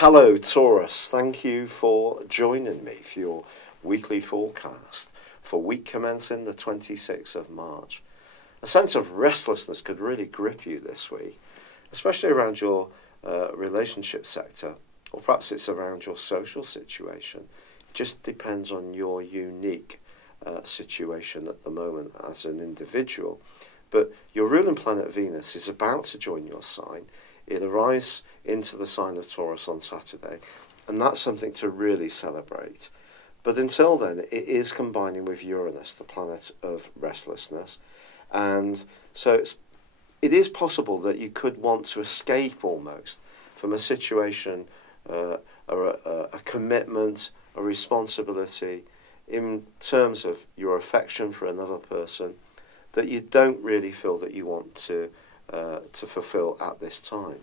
Hello Taurus, thank you for joining me for your weekly forecast for week commencing the 26th of March. A sense of restlessness could really grip you this week, especially around your relationship sector, or perhaps it's around your social situation. It just depends on your unique situation at the moment as an individual. But your ruling planet Venus is about to join your sign. It arrives into the sign of Taurus on Saturday, and that's something to really celebrate. But until then, it is combining with Uranus, the planet of restlessness, and so it is possible that you could want to escape almost from a situation, or a commitment, a responsibility in terms of your affection for another person that you don't really feel that you want to fulfill at this time.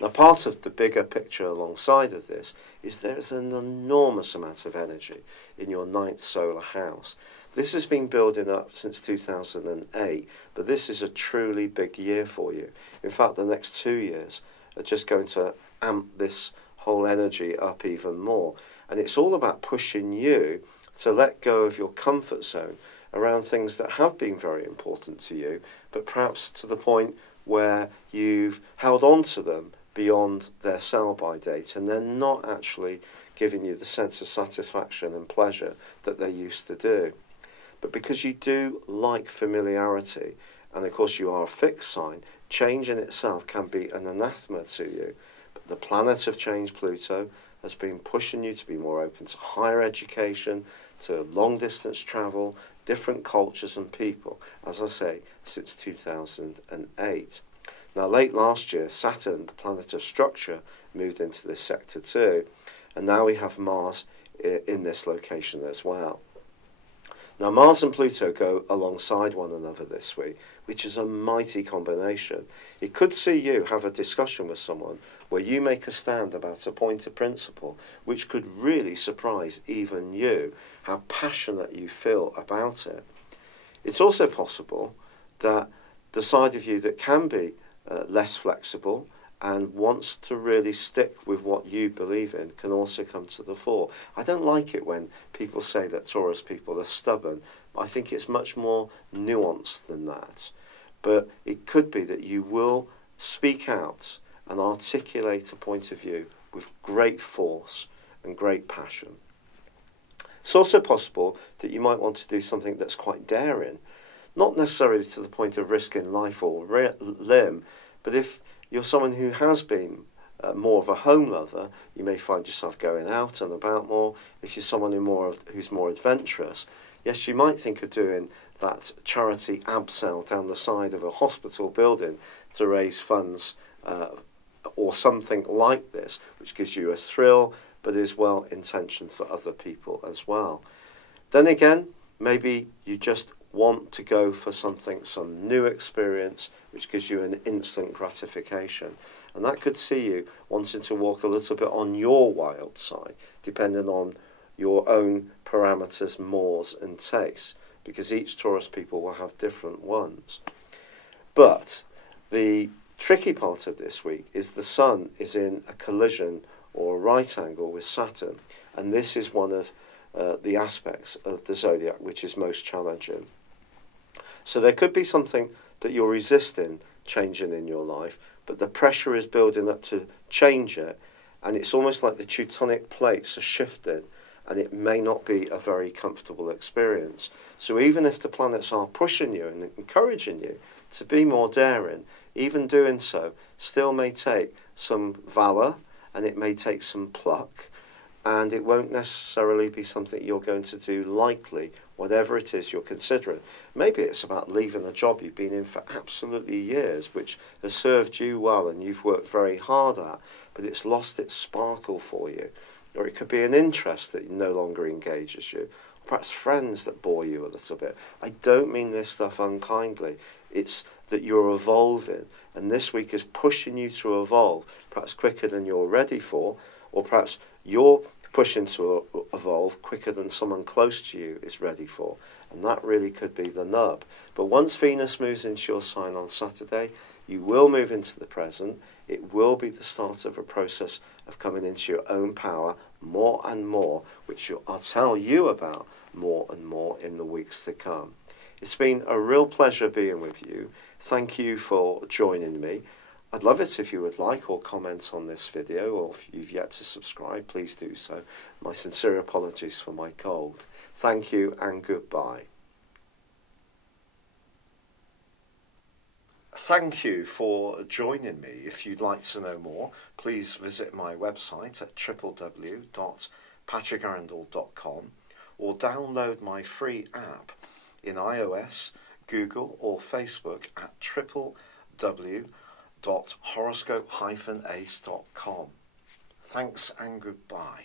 Now, part of the bigger picture alongside of this is there's an enormous amount of energy in your ninth solar house. This has been building up since 2008, but this is a truly big year for you. In fact, the next 2 years are just going to amp this whole energy up even more. And it's all about pushing you to let go of your comfort zone around things that have been very important to you, but perhaps to the point where you've held on to them beyond their sell-by date, and they're not actually giving you the sense of satisfaction and pleasure that they used to do. But because you do like familiarity, and of course you are a fixed sign, change in itself can be an anathema to you. But the planet of change, Pluto, has been pushing you to be more open to higher education, to long-distance travel, different cultures and people, as I say, since 2008. Now, late last year, Saturn, the planet of structure, moved into this sector too, and now we have Mars in this location as well. Now, Mars and Pluto go alongside one another this week, which is a mighty combination. It could see you have a discussion with someone where you make a stand about a point of principle, which could really surprise even you, how passionate you feel about it. It's also possible that the side of you that can be less flexible and wants to really stick with what you believe in can also come to the fore. I don't like it when people say that Taurus people are stubborn. I think it's much more nuanced than that. But it could be that you will speak out and articulate a point of view with great force and great passion. It's also possible that you might want to do something that's quite daring, not necessarily to the point of risking life or limb, but if you're someone who has been more of a home lover, you may find yourself going out and about more. If you're someone who's more adventurous, yes, you might think of doing that charity abseil down the side of a hospital building to raise funds or something like this, which gives you a thrill, but is well intentioned for other people as well. Then again, maybe you just want to go for some new experience, which gives you an instant gratification. And that could see you wanting to walk a little bit on your wild side, depending on your own parameters, mores and tastes, because each Taurus people will have different ones. But the tricky part of this week is the Sun is in a collision or a right angle with Saturn, and this is one of the aspects of the Zodiac which is most challenging. So there could be something that you're resisting changing in your life, but the pressure is building up to change it, and it's almost like the tectonic plates are shifting, and it may not be a very comfortable experience. So even if the planets are pushing you and encouraging you to be more daring, even doing so still may take some valour, and it may take some pluck, and it won't necessarily be something you're going to do lightly, whatever it is you're considering. Maybe it's about leaving a job you've been in for absolutely years, which has served you well and you've worked very hard at, but it's lost its sparkle for you. Or it could be an interest that no longer engages you, or perhaps friends that bore you a little bit. I don't mean this stuff unkindly. It's that you're evolving, and this week is pushing you to evolve, perhaps quicker than you're ready for, or perhaps you're pushing to evolve quicker than someone close to you is ready for. And that really could be the nub. But once Venus moves into your sign on Saturday, You will move into the present. It will be the start of a process of coming into your own power more and more, which I'll tell you about more and more in the weeks to come. It's been a real pleasure being with you. Thank you for joining me. I'd love it if you would like or comment on this video, or if you've yet to subscribe, please do so. My sincere apologies for my cold. Thank you and goodbye. Thank you for joining me. If you'd like to know more, please visit my website at www.patrickarundell.com or download my free app in iOS, Google or Facebook at www.horoscope-ace.com. Thanks and goodbye.